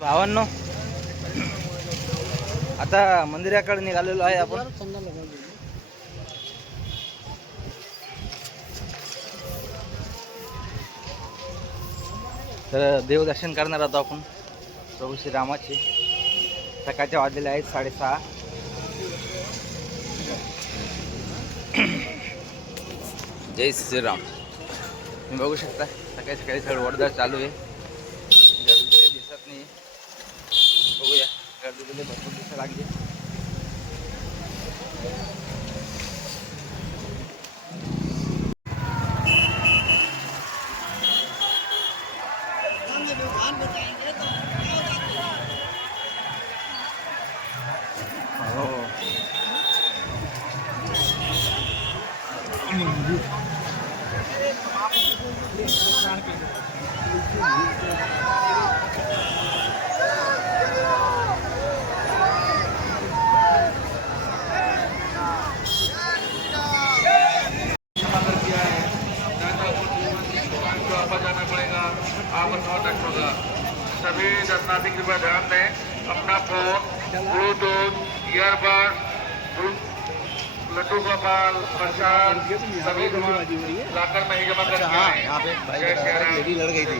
भावांनो आता मंदिराकडे निघालेलो आहे आपण. तर देवदर्शन करणार आहोत आपण. प्रभू श्रीरामाचे. सकाळच्या वाजलेले आहेत साडेसहा. जय श्रीराम. तुम्ही बघू शकता सकाळी सकाळी सगळं वर्धा चालू आहे. Thank ini आपको जाना पड़ेगा। आप कॉन्टेक्ट होगा। सभी दर्शनार्थी कृपया ध्यान दें। अपना phone bluetooth earbud Laddu Gopal प्रसाद सभी लाकर में ही जमा। लेडी गई थी।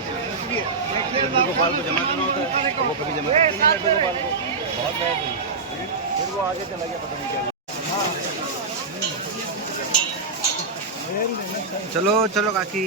लड्डू गोपाल को जमा करना होता है वो कभी जमा लड्डू गोपाल को बहुत गए थे। फिर वो आगे चला गया पता नहीं क्या चलो चलो काकी।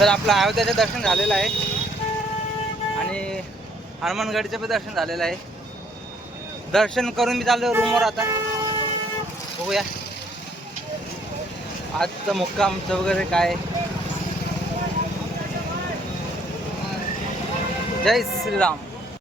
तर आपलं अयोध्याचं दर्शन झालेलं आहे. आणि हनुमानगडचं पण दर्शन झालेलं आहे. दर्शन करून मी चाललो रूमवर आता. बघूया. आजचं मुक्कामचं वगैरे काय? जय श्रीराम.